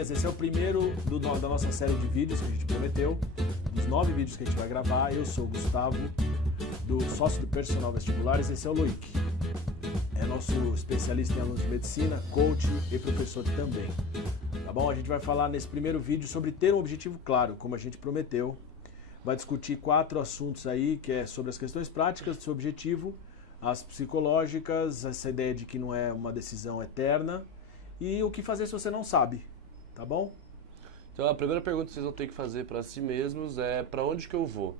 Beleza? Esse é o primeiro da nossa série de vídeos que a gente prometeu, dos 9 vídeos que a gente vai gravar. Eu sou o Gustavo, do sócio do Personal Vestibulares. Esse é o Loic, é nosso especialista em alunos de medicina, coach e professor também. Tá bom? A gente vai falar nesse primeiro vídeo sobre ter um objetivo claro, como a gente prometeu. Vai discutir 4 assuntos aí, que é sobre as questões práticas do seu objetivo, as psicológicas, essa ideia de que não é uma decisão eterna, e o que fazer se você não sabe, tá bom? Então a primeira pergunta que vocês vão ter que fazer para si mesmos é para onde que eu vou?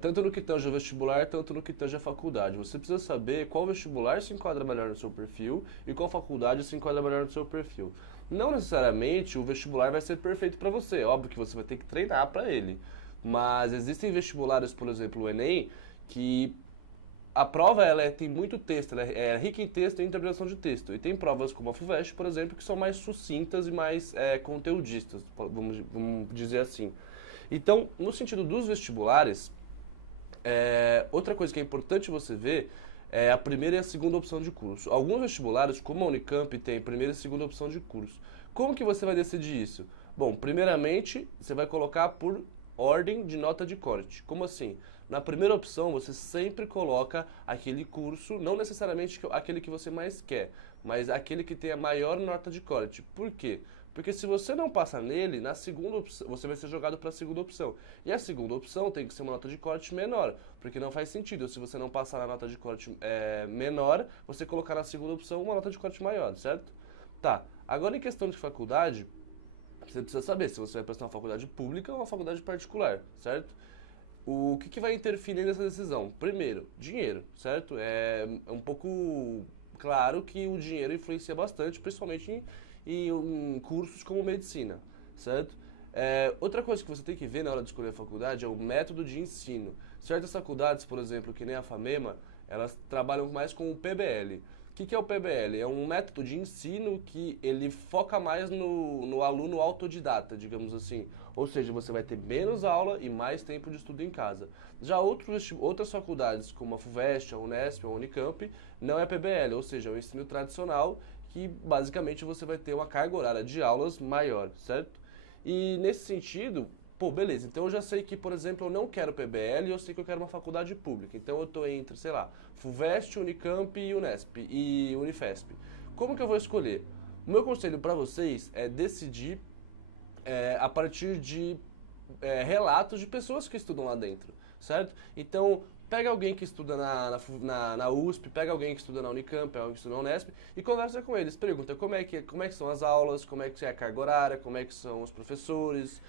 Tanto no que tange ao vestibular, tanto no que tange à faculdade. Você precisa saber qual vestibular se enquadra melhor no seu perfil e qual faculdade se enquadra melhor no seu perfil. Não necessariamente o vestibular vai ser perfeito para você, óbvio que você vai ter que treinar para ele. Mas existem vestibulares, por exemplo, o Enem, que a prova tem muito texto, ela é rica em texto e interpretação de texto. E tem provas como a FUVEST, por exemplo, que são mais sucintas e mais conteudistas, vamos dizer assim. Então, no sentido dos vestibulares, outra coisa que é importante você ver é a primeira e a segunda opção de curso. Alguns vestibulares, como a Unicamp, tem primeira e segunda opção de curso. Como que você vai decidir isso? Bom, primeiramente, você vai colocar por ordem de nota de corte. Como assim? Na primeira opção, você sempre coloca aquele curso, não necessariamente aquele que você mais quer, mas aquele que tem a maior nota de corte. Por quê? Porque se você não passa nele, na segunda opção, você vai ser jogado para a segunda opção. E a segunda opção tem que ser uma nota de corte menor, porque não faz sentido, se você não passar na nota de corte menor, você colocar na segunda opção uma nota de corte maior, certo? Tá, agora em questão de faculdade, você precisa saber se você vai prestar uma faculdade pública ou uma faculdade particular, certo? O que vai interferir nessa decisão? Primeiro, dinheiro, certo? É um pouco claro que o dinheiro influencia bastante, principalmente em cursos como medicina, certo? Outra coisa que você tem que ver na hora de escolher a faculdade é o método de ensino. Certas faculdades, por exemplo, que nem a FAMEMA, elas trabalham mais com o PBL. O que é o PBL? É um método de ensino que ele foca mais no aluno autodidata, digamos assim. Ou seja, você vai ter menos aula e mais tempo de estudo em casa. Já outras faculdades, como a FUVEST, a Unesp, a Unicamp, não é PBL, ou seja, é um ensino tradicional que basicamente você vai ter uma carga horária de aulas maior, certo? E nesse sentido, pô, beleza, então eu já sei que, por exemplo, eu não quero PBL e eu sei que eu quero uma faculdade pública. Então eu tô entre, sei lá, FUVEST, Unicamp e Unesp e Unifesp. Como que eu vou escolher? O meu conselho para vocês é decidir a partir de relatos de pessoas que estudam lá dentro, certo? Então, pega alguém que estuda na USP, pega alguém que estuda na Unicamp, alguém que estuda na Unesp e conversa com eles. Pergunta como é que são as aulas, como é que é a carga horária, como é que são os professores.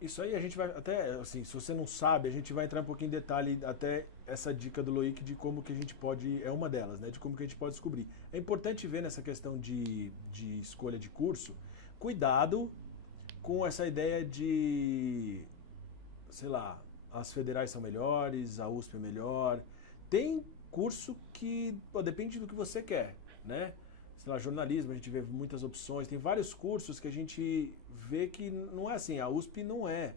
Isso aí a gente vai até, assim, se você não sabe, a gente vai entrar um pouquinho em detalhe até essa dica do Loic de como que a gente pode, é uma delas, né, de como que a gente pode descobrir. É importante ver nessa questão de escolha de curso, cuidado com essa ideia de, sei lá, as federais são melhores, a USP é melhor. Tem curso que, pô, depende do que você quer, né? Sei lá, jornalismo, a gente vê muitas opções, tem vários cursos que a gente vê que não é assim, a USP não é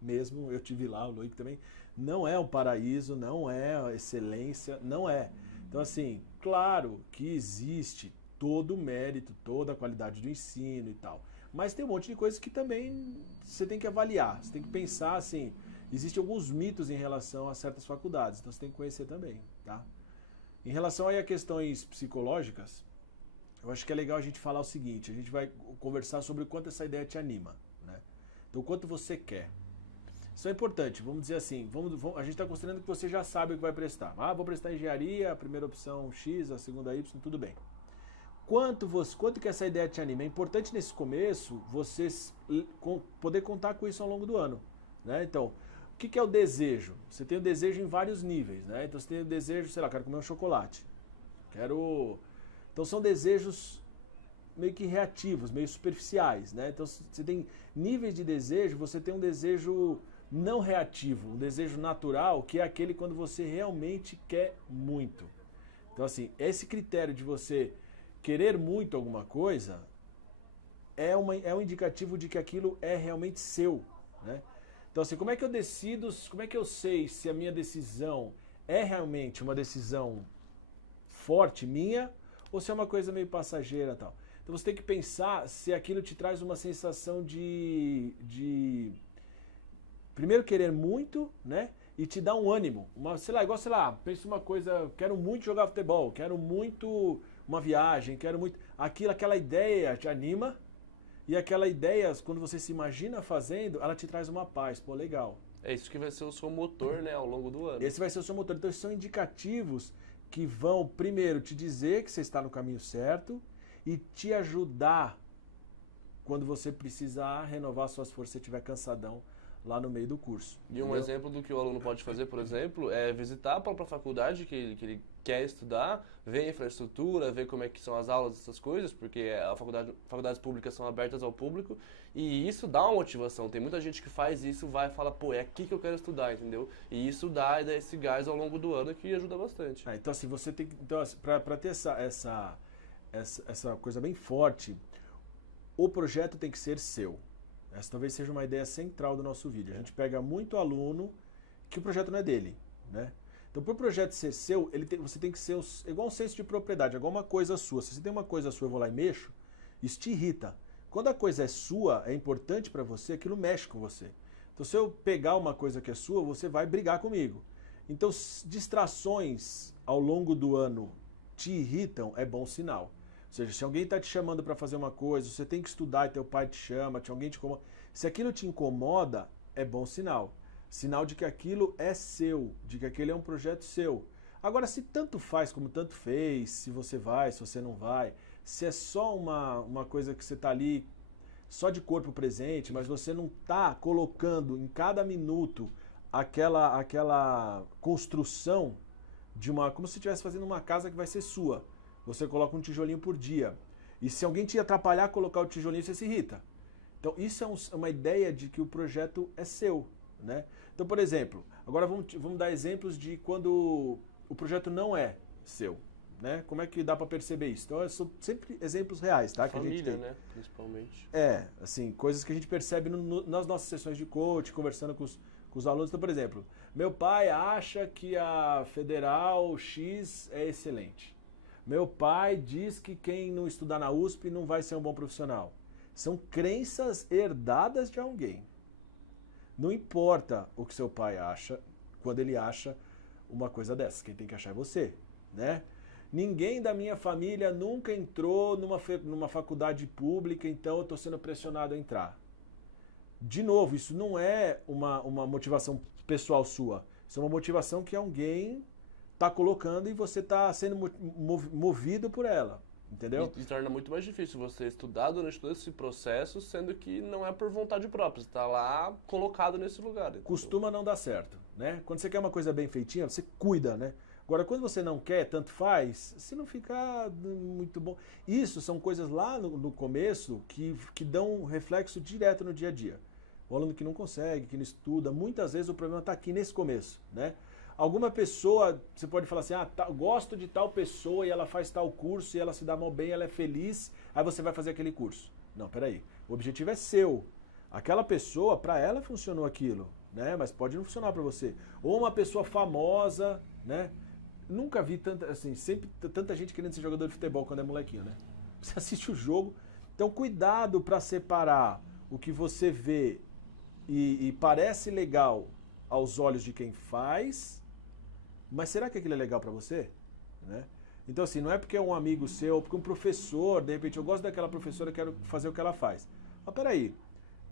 mesmo, eu tive lá, o Loic também, não é um paraíso, não é excelência, não é. Então assim, claro que existe todo o mérito, toda a qualidade do ensino e tal, mas tem um monte de coisas que também você tem que avaliar, você tem que pensar assim, existem alguns mitos em relação a certas faculdades, então você tem que conhecer também, tá? Em relação aí a questões psicológicas, eu acho que é legal a gente falar o seguinte, a gente vai conversar sobre o quanto essa ideia te anima, né? Então, o quanto você quer. Isso é importante, vamos dizer assim, a gente está considerando que você já sabe o que vai prestar. Ah, vou prestar engenharia, a primeira opção X, a segunda Y, tudo bem. Quanto que essa ideia te anima? É importante nesse começo você poder contar com isso ao longo do ano, né? Então, o que é o desejo? Você tem o desejo em vários níveis, né? Então você tem o desejo, sei lá, quero comer um chocolate, Então são desejos meio que reativos, meio superficiais, né? Então você tem níveis de desejo, você tem um desejo não reativo, um desejo natural, que é aquele quando você realmente quer muito. Então assim, esse critério de você querer muito alguma coisa é um indicativo de que aquilo é realmente seu, né? Então assim, como é que eu decido, como é que eu sei se a minha decisão é realmente uma decisão forte minha, ou se é uma coisa meio passageira e tal. Então você tem que pensar se aquilo te traz uma sensação de primeiro querer muito, né? E te dá um ânimo. Sei lá, igual, sei lá, pensa uma coisa, quero muito jogar futebol, quero muito uma viagem, quero muito. Aquela ideia te anima, e aquela ideia, quando você se imagina fazendo, ela te traz uma paz. Pô, legal. É isso que vai ser o seu motor, né, ao longo do ano. Esse vai ser o seu motor. Então, esses são indicativos que vão, primeiro, te dizer que você está no caminho certo e te ajudar quando você precisar renovar suas forças, se estiver cansadão lá no meio do curso. E um exemplo do que o aluno pode fazer, por exemplo, é visitar a própria faculdade que ele quer estudar, ver a infraestrutura, ver como é que são as aulas, essas coisas, porque faculdades públicas são abertas ao público, e isso dá uma motivação. Tem muita gente que faz isso, vai e fala, pô, é aqui que eu quero estudar, entendeu? E isso dá esse gás ao longo do ano que ajuda bastante. Então, assim, você tem que... Então, assim, para ter essa coisa bem forte, o projeto tem que ser seu. Essa talvez seja uma ideia central do nosso vídeo. A gente pega muito aluno que o projeto não é dele, né? Então, para o projeto ser seu, você tem que ser igual um senso de propriedade, igual uma coisa sua. Se você tem uma coisa sua, eu vou lá e mexo, isso te irrita. Quando a coisa é sua, é importante para você, aquilo mexe com você. Então, se eu pegar uma coisa que é sua, você vai brigar comigo. Então, distrações ao longo do ano te irritam, é bom sinal. Ou seja, se alguém está te chamando para fazer uma coisa, você tem que estudar e teu pai te chama, alguém te incomoda. Se aquilo te incomoda, é bom sinal. Sinal de que aquilo é seu, de que aquele é um projeto seu. Agora, se tanto faz como tanto fez, se você vai, se você não vai, se é só uma coisa que você está ali só de corpo presente, mas você não está colocando em cada minuto aquela construção de como se estivesse fazendo uma casa que vai ser sua. Você coloca um tijolinho por dia. E se alguém te atrapalhar a colocar o tijolinho, você se irrita. Então, isso é uma ideia de que o projeto é seu, né? Então, por exemplo, agora vamos dar exemplos de quando o projeto não é seu, né? Como é que dá para perceber isso? Então, são sempre exemplos reais, tá? Família, que a gente tem. né? Principalmente. Assim, coisas que a gente percebe nas nossas sessões de coach, conversando com os alunos. Então, por exemplo, meu pai acha que a Federal X é excelente. Meu pai diz que quem não estudar na USP não vai ser um bom profissional. São crenças herdadas de alguém. Não importa o que seu pai acha, quando ele acha uma coisa dessas. Quem tem que achar é você, né? Ninguém da minha família nunca entrou numa faculdade pública, então eu estou sendo pressionado a entrar. De novo, isso não é uma motivação pessoal sua. Isso é uma motivação que alguém está colocando e você está sendo movido por ela, entendeu? E torna muito mais difícil você estudar durante todo esse processo, sendo que não é por vontade própria, você está lá colocado nesse lugar. Entendeu? Costuma não dar certo, né? Quando você quer uma coisa bem feitinha, você cuida, né? Agora, quando você não quer, tanto faz, se não ficar muito bom. Isso são coisas lá no começo que dão um reflexo direto no dia a dia. O aluno que não consegue, que não estuda, muitas vezes o problema está aqui nesse começo, né? Alguma pessoa, você pode falar assim, gosto de tal pessoa e ela faz tal curso e ela se dá mal bem, ela é feliz, aí você vai fazer aquele curso. Não, peraí, o objetivo é seu. Aquela pessoa, para ela funcionou aquilo, né? Mas pode não funcionar para você. Ou uma pessoa famosa, né? Nunca vi tanta gente querendo ser jogador de futebol quando é molequinho, né? Você assiste o jogo, então cuidado para separar o que você vê e parece legal aos olhos de quem faz, mas será que aquilo é legal para você? Né? Então, assim, não é porque é um amigo seu, ou porque um professor, de repente, eu gosto daquela professora, eu quero fazer o que ela faz. Mas peraí,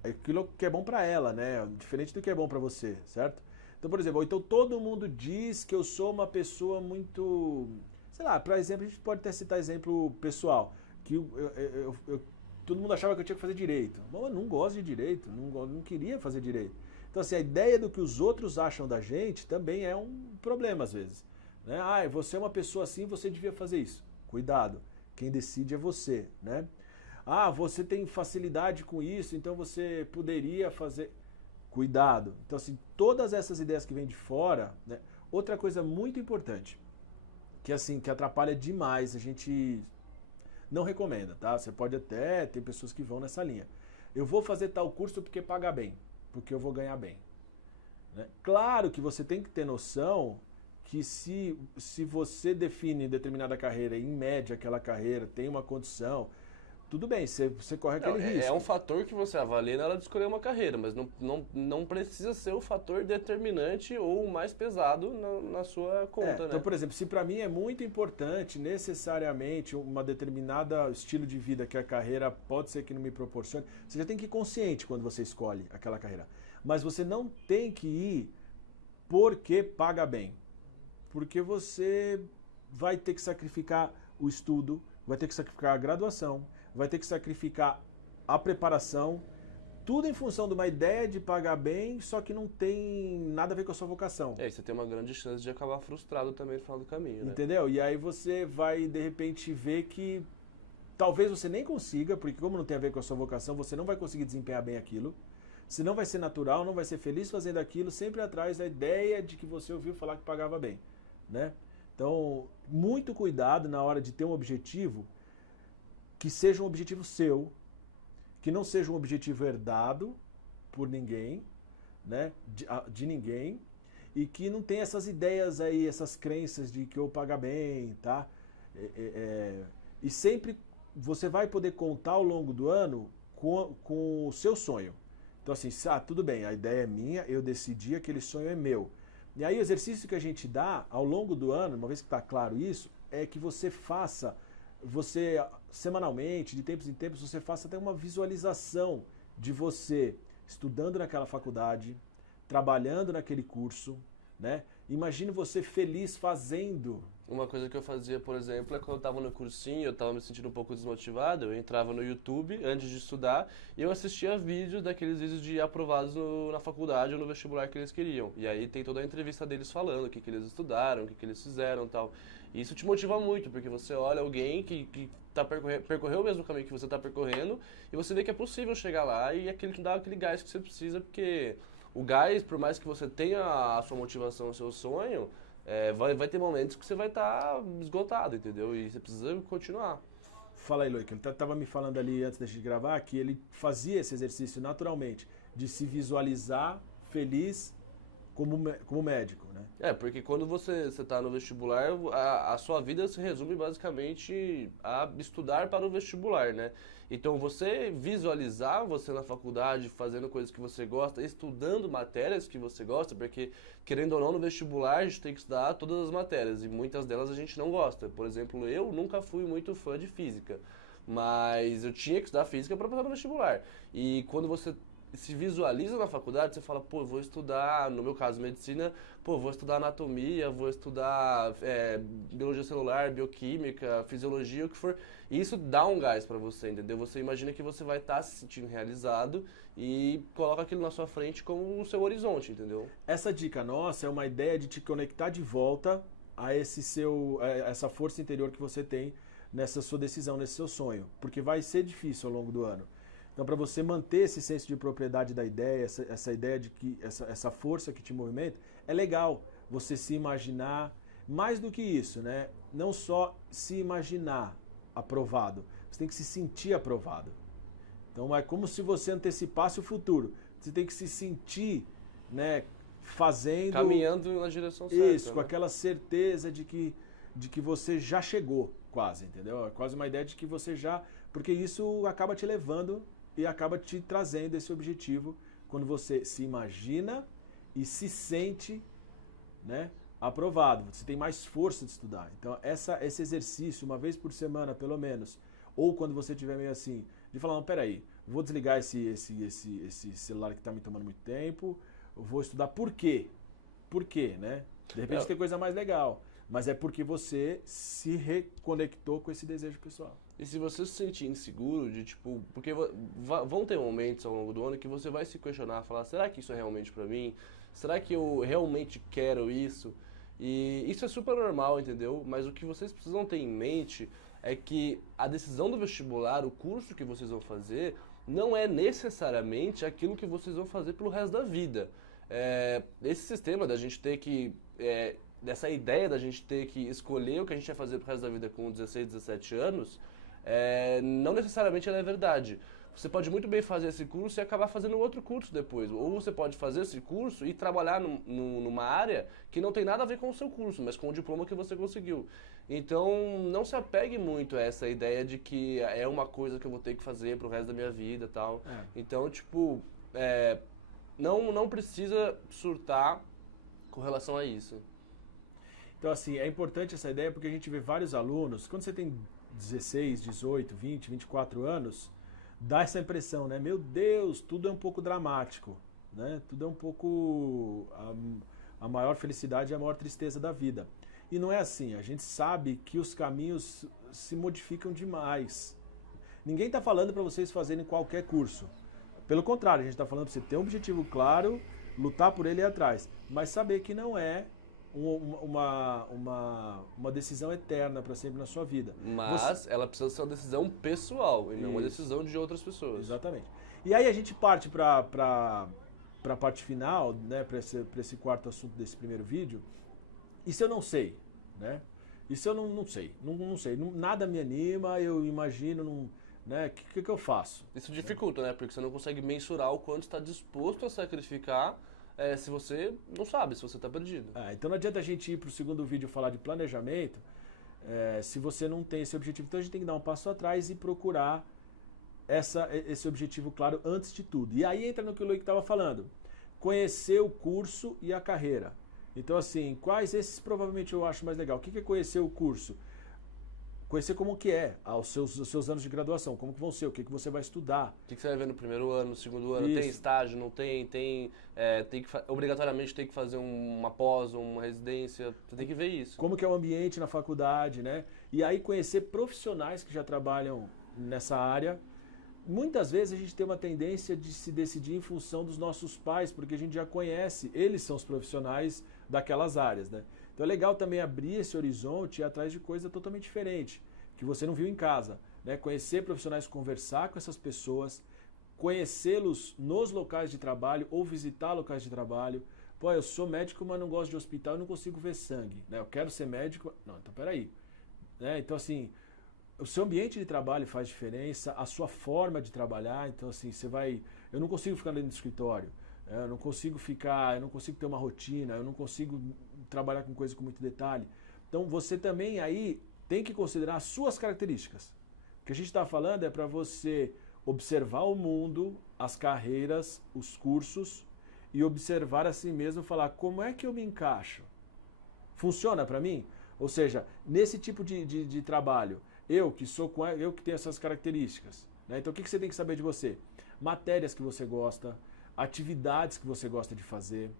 aquilo que é bom para ela, né? Diferente do que é bom para você, certo? Então, por exemplo, então todo mundo diz que eu sou uma pessoa muito... Sei lá, para exemplo, a gente pode até citar exemplo pessoal, que todo mundo achava que eu tinha que fazer direito. Mas eu não gosto de direito, não queria fazer direito. Então, assim, a ideia do que os outros acham da gente também é um problema, às vezes. Né? Você é uma pessoa assim, você devia fazer isso. Cuidado, quem decide é você, né? Você tem facilidade com isso, então você poderia fazer... Cuidado. Então, assim, todas essas ideias que vêm de fora, né? Outra coisa muito importante, que assim, que atrapalha demais, a gente não recomenda, tá? Você pode até ter pessoas que vão nessa linha. Eu vou fazer tal curso porque paga bem, porque eu vou ganhar bem. Né? Claro que você tem que ter noção que se você define determinada carreira, em média aquela carreira tem uma condição, tudo bem, você corre Não, aquele risco. é um fator que você avalia na hora de escolher uma carreira, mas não precisa ser o fator determinante ou o mais pesado na sua conta, né? Então, por exemplo, se para mim é muito importante necessariamente uma determinada estilo de vida que a carreira pode ser que não me proporcione, você já tem que ir consciente quando você escolhe aquela carreira. Mas você não tem que ir porque paga bem. Porque você vai ter que sacrificar o estudo, vai ter que sacrificar a graduação, vai ter que sacrificar a preparação, tudo em função de uma ideia de pagar bem, só que não tem nada a ver com a sua vocação. E aí você tem uma grande chance de acabar frustrado também no final do caminho, né? Entendeu? E aí você vai, de repente, ver que talvez você nem consiga, porque como não tem a ver com a sua vocação, você não vai conseguir desempenhar bem aquilo. Se não vai ser natural, não vai ser feliz fazendo aquilo, sempre atrás da ideia de que você ouviu falar que pagava bem, né? Então, muito cuidado na hora de ter um objetivo que seja um objetivo seu, que não seja um objetivo herdado por ninguém, né? De ninguém, e que não tenha essas ideias aí, essas crenças de que eu pagar bem, tá? E sempre você vai poder contar ao longo do ano com o seu sonho. Então assim, tudo bem, a ideia é minha, eu decidi, aquele sonho é meu. E aí o exercício que a gente dá ao longo do ano, uma vez que está claro isso, é que você faça, semanalmente, de tempos em tempos, você faça até uma visualização de você estudando naquela faculdade, trabalhando naquele curso, né? Imagine você feliz fazendo. Uma coisa que eu fazia, por exemplo, é quando eu estava no cursinho, eu estava me sentindo um pouco desmotivado, eu entrava no YouTube antes de estudar e eu assistia vídeos daqueles vídeos de aprovados na faculdade ou no vestibular que eles queriam. E aí tem toda a entrevista deles falando o que eles estudaram, o que eles fizeram e tal. E isso te motiva muito, porque você olha alguém que percorreu o mesmo caminho que você está percorrendo e você vê que é possível chegar lá e aquele que dá aquele gás que você precisa, porque o gás, por mais que você tenha a sua motivação, o seu sonho, vai ter momentos que você vai estar esgotado, entendeu? E você precisa continuar. Fala aí, Loic, ele estava me falando ali antes da gente gravar que ele fazia esse exercício naturalmente, de se visualizar feliz como médico, né? Porque quando você está no vestibular, a sua vida se resume basicamente a estudar para o vestibular, né? Então você visualizar você na faculdade, fazendo coisas que você gosta, estudando matérias que você gosta, porque querendo ou não no vestibular a gente tem que estudar todas as matérias e muitas delas a gente não gosta. Por exemplo, eu nunca fui muito fã de física, mas eu tinha que estudar física para passar no vestibular. E quando você se visualiza na faculdade, você fala, pô, vou estudar, no meu caso, medicina, pô, vou estudar anatomia, vou estudar biologia celular, bioquímica, fisiologia, o que for. E isso dá um gás pra você, entendeu? Você imagina que você vai estar se sentindo realizado e coloca aquilo na sua frente como o seu horizonte, entendeu? Essa dica nossa é uma ideia de te conectar de volta a essa força interior que você tem nessa sua decisão, nesse seu sonho. Porque vai ser difícil ao longo do ano. Então, para você manter esse senso de propriedade da ideia, essa ideia de que essa força que te movimenta, é legal você se imaginar, mais do que isso, né? Não só se imaginar aprovado, você tem que se sentir aprovado. Então, é como se você antecipasse o futuro. Você tem que se sentir, né, fazendo... Caminhando na direção certa. Isso, com aquela certeza de que você já chegou, quase, entendeu? É quase uma ideia de que você já... Porque isso acaba te levando e acaba te trazendo esse objetivo quando você se imagina e se sente, né, aprovado. Você tem mais força de estudar. Então, esse exercício, uma vez por semana, pelo menos, ou quando você estiver meio assim, de falar, não, peraí, vou desligar esse celular que está me tomando muito tempo, vou estudar por quê? Por quê, né? De repente tem coisa mais legal, mas é porque você se reconectou com esse desejo pessoal. E se você se sentir inseguro, de tipo, porque vão ter momentos ao longo do ano que você vai se questionar, falar, será que isso é realmente pra mim? Será que eu realmente quero isso? E isso é super normal, entendeu? Mas o que vocês precisam ter em mente é que a decisão do vestibular, o curso que vocês vão fazer, não é necessariamente aquilo que vocês vão fazer pelo resto da vida. Esse sistema da gente ter que... dessa ideia da gente ter que escolher o que a gente vai fazer pro resto da vida com 16, 17 anos, não necessariamente ela é verdade. Você pode muito bem fazer esse curso e acabar fazendo outro curso depois. Ou você pode fazer esse curso e trabalhar numa área que não tem nada a ver com o seu curso, mas com o diploma que você conseguiu. Então, não se apegue muito a essa ideia de que é uma coisa que eu vou ter que fazer pro resto da minha vida e tal. Então, tipo, não precisa surtar com relação a isso. Então, assim, é importante essa ideia porque a gente vê vários alunos, quando você tem 16, 18, 20, 24 anos, dá essa impressão, né? Meu Deus, tudo é um pouco dramático, né? Tudo é um pouco a maior felicidade e a maior tristeza da vida. E não é assim, a gente sabe que os caminhos se modificam demais. Ninguém está falando para vocês fazerem qualquer curso. Pelo contrário, a gente está falando para você ter um objetivo claro, lutar por ele e ir atrás. Mas saber que não é uma decisão eterna para sempre na sua vida. Mas ela precisa ser uma decisão pessoal e não uma decisão de outras pessoas. Exatamente. E aí a gente parte para a parte final, né, para esse quarto assunto desse primeiro vídeo. Isso eu não sei, né? Isso eu não sei, não sei. Nada me anima, eu imagino, né? O que eu faço? Isso dificulta, né? Porque você não consegue mensurar o quanto está disposto a sacrificar se você não sabe, se você está perdido. Então não adianta a gente ir para o segundo vídeo falar de planejamento se você não tem esse objetivo. Então a gente tem que dar um passo atrás e procurar esse objetivo claro antes de tudo. E aí entra no que o Loic estava falando. Conhecer o curso e a carreira. Então assim, quais esses provavelmente eu acho mais legal. O que é conhecer o curso? Conhecer como que é os seus anos de graduação, como que vão ser, o que você vai estudar. O que você vai ver no primeiro ano, no segundo ano? Isso. Tem estágio, não tem? Obrigatoriamente tem que fazer uma pós, uma residência, você tem que ver isso. Como que é o ambiente na faculdade, né? E aí conhecer profissionais que já trabalham nessa área. Muitas vezes a gente tem uma tendência de se decidir em função dos nossos pais, porque a gente já conhece, eles são os profissionais daquelas áreas, né? Então é legal também abrir esse horizonte e ir atrás de coisa totalmente diferente, que você não viu em casa, né? Conhecer profissionais, conversar com essas pessoas, conhecê-los nos locais de trabalho ou visitar locais de trabalho. Pô, eu sou médico, mas não gosto de hospital e não consigo ver sangue, né? Eu quero ser médico... Não, então peraí. Né? Então assim, o seu ambiente de trabalho faz diferença, a sua forma de trabalhar, então assim, você vai... Eu não consigo ficar dentro do escritório, eu não consigo ter uma rotina, eu não consigo trabalhar com coisa com muito detalhe. Então você também aí tem que considerar as suas características. O que a gente está falando é para você observar o mundo, as carreiras, os cursos e observar a si mesmo e falar como é que eu me encaixo? Funciona para mim? Ou seja, nesse tipo de trabalho, eu que tenho essas características, né? Então o que você tem que saber de você? Matérias que você gosta, atividades que você gosta de fazer.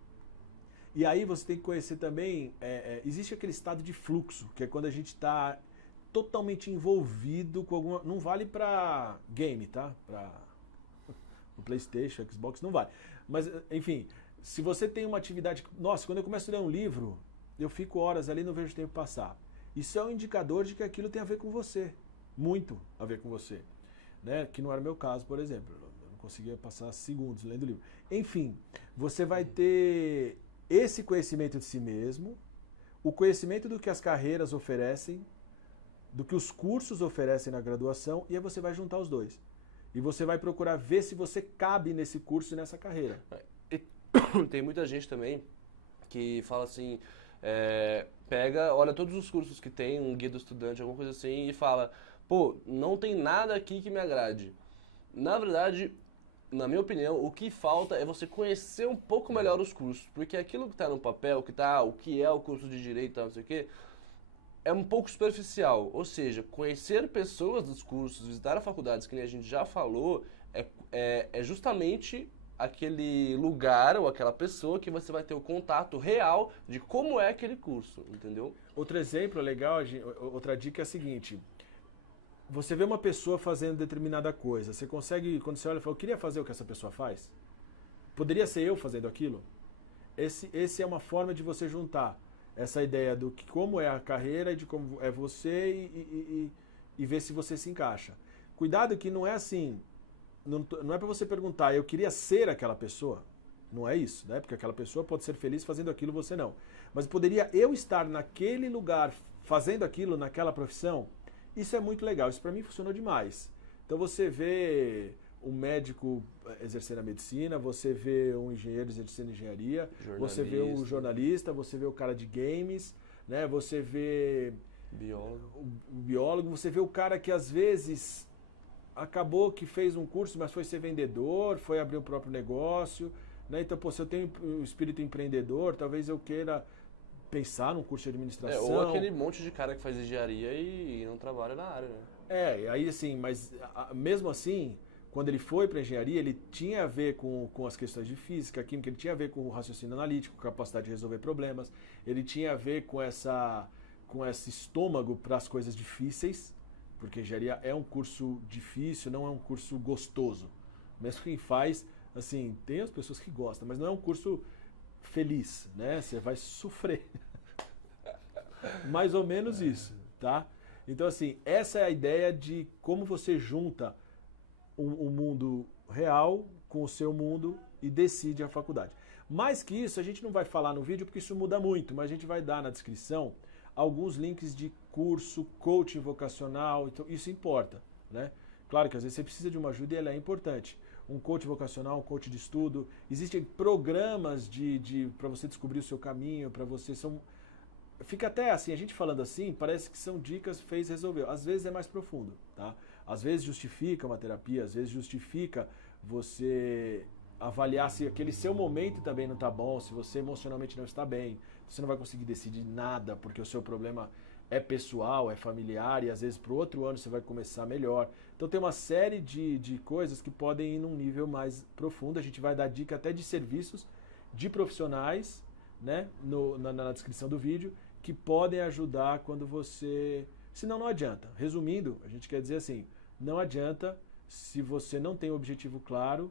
E aí você tem que conhecer também, existe aquele estado de fluxo, que é quando a gente está totalmente envolvido com alguma... Não vale para game, tá? Para o PlayStation, Xbox, não vale. Mas, enfim, se você tem uma atividade... Nossa, quando eu começo a ler um livro, eu fico horas ali e não vejo o tempo passar. Isso é um indicador de que aquilo tem a ver com você. Muito a ver com você. Né? Que não era o meu caso, por exemplo. Eu não conseguia passar segundos lendo o livro. Enfim, você vai ter esse conhecimento de si mesmo, o conhecimento do que as carreiras oferecem, do que os cursos oferecem na graduação, e aí você vai juntar os dois. E você vai procurar ver se você cabe nesse curso e nessa carreira. E tem muita gente também que fala assim, olha todos os cursos que tem, um guia do estudante, alguma coisa assim, e fala, pô, não tem nada aqui que me agrade. Na verdade, na minha opinião, o que falta é você conhecer um pouco melhor os cursos, porque aquilo que está no papel, o que é o curso de direito, não sei o quê, é um pouco superficial. Ou seja, conhecer pessoas dos cursos, visitar faculdades, que nem a gente já falou, é justamente aquele lugar ou aquela pessoa que você vai ter o contato real de como é aquele curso, entendeu? Outro exemplo legal, outra dica é a seguinte: você vê uma pessoa fazendo determinada coisa, você consegue, quando você olha e fala, eu queria fazer o que essa pessoa faz? Poderia ser eu fazendo aquilo? Esse é uma forma de você juntar essa ideia do que como é a carreira e de como é você e ver se você se encaixa. Cuidado que não é assim, não é para você perguntar, eu queria ser aquela pessoa. Não é isso, né? Porque aquela pessoa pode ser feliz fazendo aquilo, você não. Mas poderia eu estar naquele lugar fazendo aquilo, naquela profissão? Isso é muito legal, isso para mim funcionou demais. Então você vê um médico exercendo a medicina, você vê um engenheiro exercendo engenharia, você vê um jornalista, você vê o cara de games, né? Você vê o biólogo, você vê o cara que às vezes acabou que fez um curso, mas foi ser vendedor, foi abrir o próprio negócio, né? Então, pô, se eu tenho o espírito empreendedor, talvez eu queira pensar num curso de administração. Ou aquele monte de cara que faz engenharia e não trabalha na área, né? Aí assim, mas mesmo assim, quando ele foi para engenharia, ele tinha a ver com as questões de física, química, ele tinha a ver com o raciocínio analítico, capacidade de resolver problemas, ele tinha a ver com esse estômago para as coisas difíceis, porque engenharia é um curso difícil, não é um curso gostoso. Mesmo quem faz, assim, tem as pessoas que gostam, mas não é um curso feliz, né? Você vai sofrer. Mais ou menos isso, tá? Então, assim, essa é a ideia de como você junta o mundo real com o seu mundo e decide a faculdade. Mais que isso, a gente não vai falar no vídeo porque isso muda muito, mas a gente vai dar na descrição alguns links de curso, coaching vocacional, então isso importa, né? Claro que às vezes você precisa de uma ajuda e ela é importante. Um coach vocacional, um coach de estudo, existem programas para você descobrir o seu caminho, para você... Fica até assim, a gente falando assim, parece que são dicas, fez, resolveu. Às vezes é mais profundo, tá? Às vezes justifica uma terapia, às vezes justifica você avaliar se aquele seu momento também não está bom, se você emocionalmente não está bem, você não vai conseguir decidir nada porque o seu problema é pessoal, é familiar e às vezes para o outro ano você vai começar melhor. Então tem uma série de coisas que podem ir num nível mais profundo. A gente vai dar dica até de serviços de profissionais, né, na descrição do vídeo, que podem ajudar quando você... Senão não adianta. Resumindo, a gente quer dizer assim, não adianta se você não tem um objetivo claro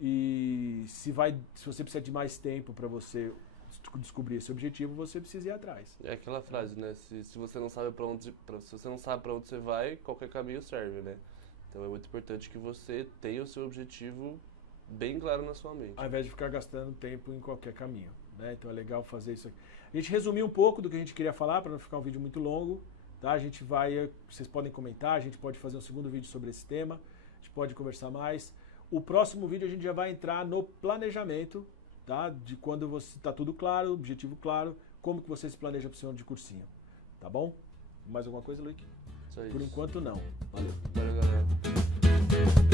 e se você precisa de mais tempo para você descobrir esse objetivo, você precisa ir atrás. É aquela frase, né? Se você não sabe para onde você vai, qualquer caminho serve, né? Então é muito importante que você tenha o seu objetivo bem claro na sua mente. Ao invés de ficar gastando tempo em qualquer caminho, né? Então é legal fazer isso aqui. A gente resumiu um pouco do que a gente queria falar para não ficar um vídeo muito longo, tá? Vocês podem comentar, a gente pode fazer um segundo vídeo sobre esse tema, a gente pode conversar mais. O próximo vídeo a gente já vai entrar no planejamento, tá? De quando você tá tudo claro, objetivo claro, como que você se planeja para o seu ano de cursinho, tá bom? Mais alguma coisa, Luiz? Só isso. Por enquanto não. Valeu. Valeu, galera.